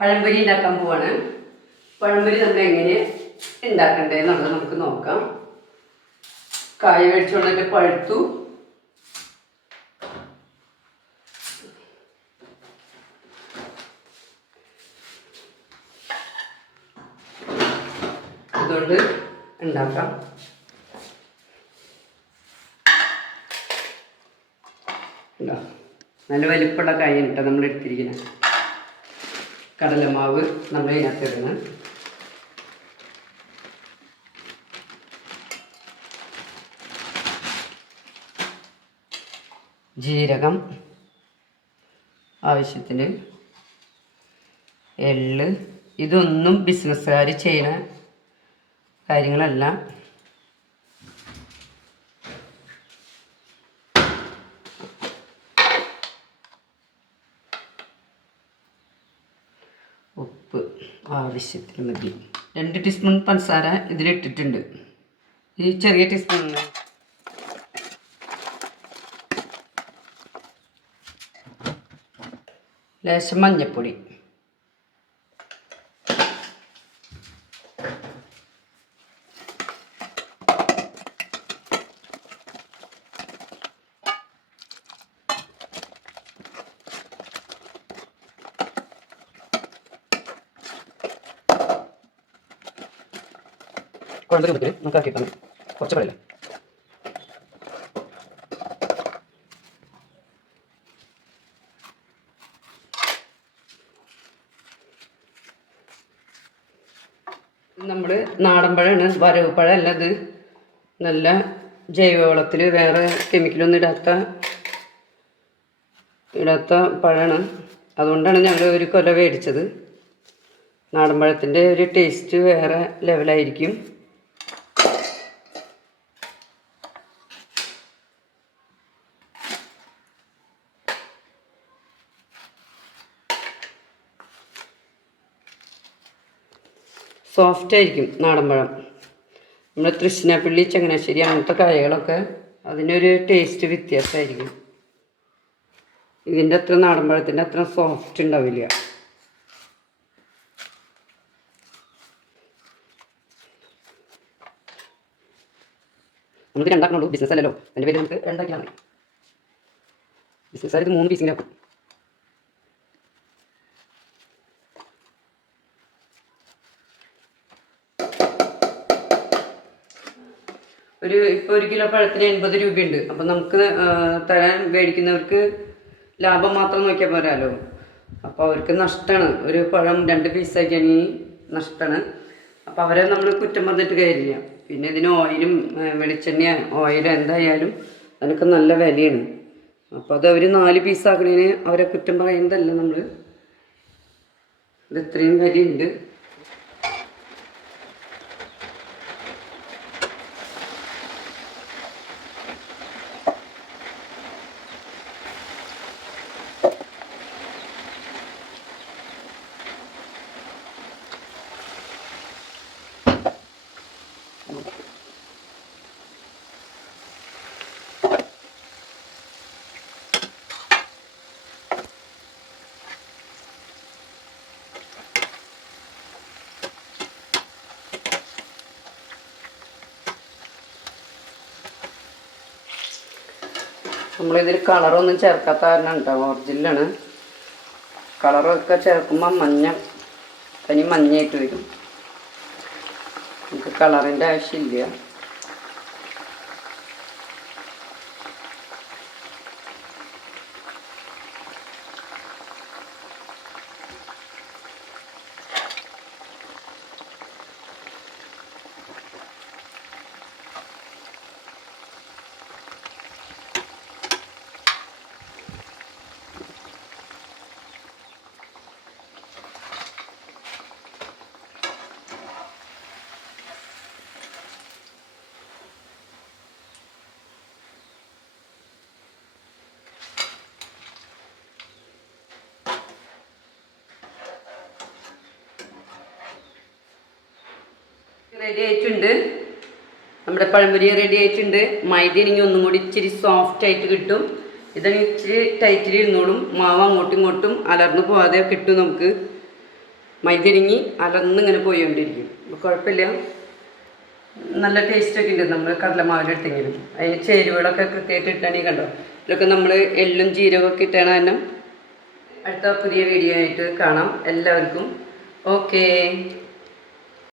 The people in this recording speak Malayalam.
പഴംപൊരി ഉണ്ടാക്കാൻ പോവാണ്. പഴംപൊരി നമ്മൾ എങ്ങനെ ഉണ്ടാക്കണ്ടേ എന്നുള്ളത് നമുക്ക് നോക്കാം. കായ മേടിച്ചുകൊണ്ടിട്ട് പഴുത്തു. അതുകൊണ്ട് ഉണ്ടാക്കാം. ഉണ്ടോ നല്ല വലിപ്പമുള്ള കായ കേട്ടോ നമ്മൾ എടുത്തിരിക്കുന്നത്. കടലമാവ് നമ്മൾ ഇതിനകത്ത് ജീരകം ആവശ്യത്തിന് എള്ള്. ഇതൊന്നും ബിസിനസ്സുകാർ ചെയ്യുന്ന കാര്യങ്ങളല്ല. ഉപ്പ് ആവശ്യത്തിന് മതി. രണ്ട് ടീസ്പൂൺ പഞ്ചസാര ഇതിലിട്ടിട്ടുണ്ട്. ഈ ചെറിയ ടീസ്പൂണിന് ലേശം മഞ്ഞൾപ്പൊടി കുഴമ്പ് രൂപത്തിൽ നമുക്ക് തന്നെ കുറച്ച് പറയില്ല നമ്മൾ നാടൻ പഴമാണ് വരവ് പഴമല്ല ഇത്. നല്ല ജൈവവളത്തിൽ വേറെ കെമിക്കലൊന്നും ഇടാത്ത ഇടാത്ത പഴമാണ് അതുകൊണ്ടാണ് ഞങ്ങൾ ഒരു കൊല മേടിച്ചത്. നാടൻ പഴത്തിന്റെ ഒരു ടേസ്റ്റ് വേറെ ലെവലായിരിക്കും സോഫ്റ്റ് ആയിരിക്കും നാടൻ പഴം. നമ്മുടെ തൃശ്ശിനാപ്പള്ളി ചങ്ങനാശ്ശേരി അങ്ങനത്തെ കായകളൊക്കെ അതിനൊരു ടേസ്റ്റ് വ്യത്യാസമായിരിക്കും. ഇതിന്റെ അത്ര നാടൻ പഴത്തിന്റെ അത്ര സോഫ്റ്റ് ഉണ്ടാവില്ല. നമുക്ക് രണ്ടാക്കണുള്ളൂ. ബിസിനസ് അല്ലല്ലോ. അതിന്റെ പേര് നമുക്ക് രണ്ടാക്കിയാൽ മതി. ആയിട്ട് മൂന്ന് പീസിങ്ങിലാക്കും ഒരു ഇപ്പോൾ ഒരു കിലോ പഴത്തിന് എൺപത് രൂപയുണ്ട്. അപ്പം നമുക്ക് തരാൻ മേടിക്കുന്നവർക്ക് ലാഭം മാത്രം നോക്കിയാൽ പോരാലോ? അപ്പോൾ അവർക്ക് നഷ്ടമാണ് ഒരു പഴം രണ്ട് പീസാക്കിയാണെങ്കിൽ നഷ്ടമാണ് അപ്പോൾ അവരെ നമ്മൾ കുറ്റം പറഞ്ഞിട്ട് കാര്യമില്ല. പിന്നെ ഇതിന് ഓയിലും വെളിച്ചെണ്ണ ഓയിലോ എന്തായാലും അതിനൊക്കെ നല്ല വിലയാണ്. അപ്പോൾ അത് അവർ നാല് പീസാക്കണേന് അവരെ കുറ്റം പറയുന്നതല്ല നമ്മൾ ഇത് ഇത്രയും വിലയുണ്ട്. നമ്മളിതിൽ കളറൊന്നും ചേർക്കാത്ത കാരണം ഉണ്ടാവും ഒറിജിനലാണ്. കളറൊക്കെ ചേർക്കുമ്പോൾ മഞ്ഞ തനി മഞ്ഞയായിട്ട് വരും. നമുക്ക് കളറിന്റെ ആവശ്യമില്ല. റെഡി ആയിട്ടുണ്ട്. നമ്മുടെ പഴംപൊരി റെഡി ആയിട്ടുണ്ട്. മൈദ മൈദയാണെങ്കിൽ ഒന്നും കൂടി ഇച്ചിരി സോഫ്റ്റ് ആയിട്ട് കിട്ടും. ഇതാണെങ്കിൽ ഇച്ചിരി ടൈറ്റിൽ ഇരുന്നോളും. മാവ് അങ്ങോട്ടും ഇങ്ങോട്ടും അലർന്നു പോവാതെ കിട്ടും നമുക്ക്. മൈതിരിങ്ങി അലന്നിങ്ങനെ പോയിക്കൊണ്ടിരിക്കും കുഴപ്പമില്ല. നല്ല ടേസ്റ്റൊക്കെ ഉണ്ട് നമ്മൾ കടലമാവിലെടുത്തെങ്കിലും അതിന് ചേരുവകളൊക്കെ കൃത്യമായിട്ട് ഇട്ടാണെങ്കിൽ കണ്ടോ? ഇതൊക്കെ നമ്മൾ എള്ളും ജീരകമൊക്കെ ഇട്ടാണ് തന്നെ അടുത്ത പുതിയ വീഡിയോ ആയിട്ട് കാണാം. എല്ലാവർക്കും. ഓക്കേ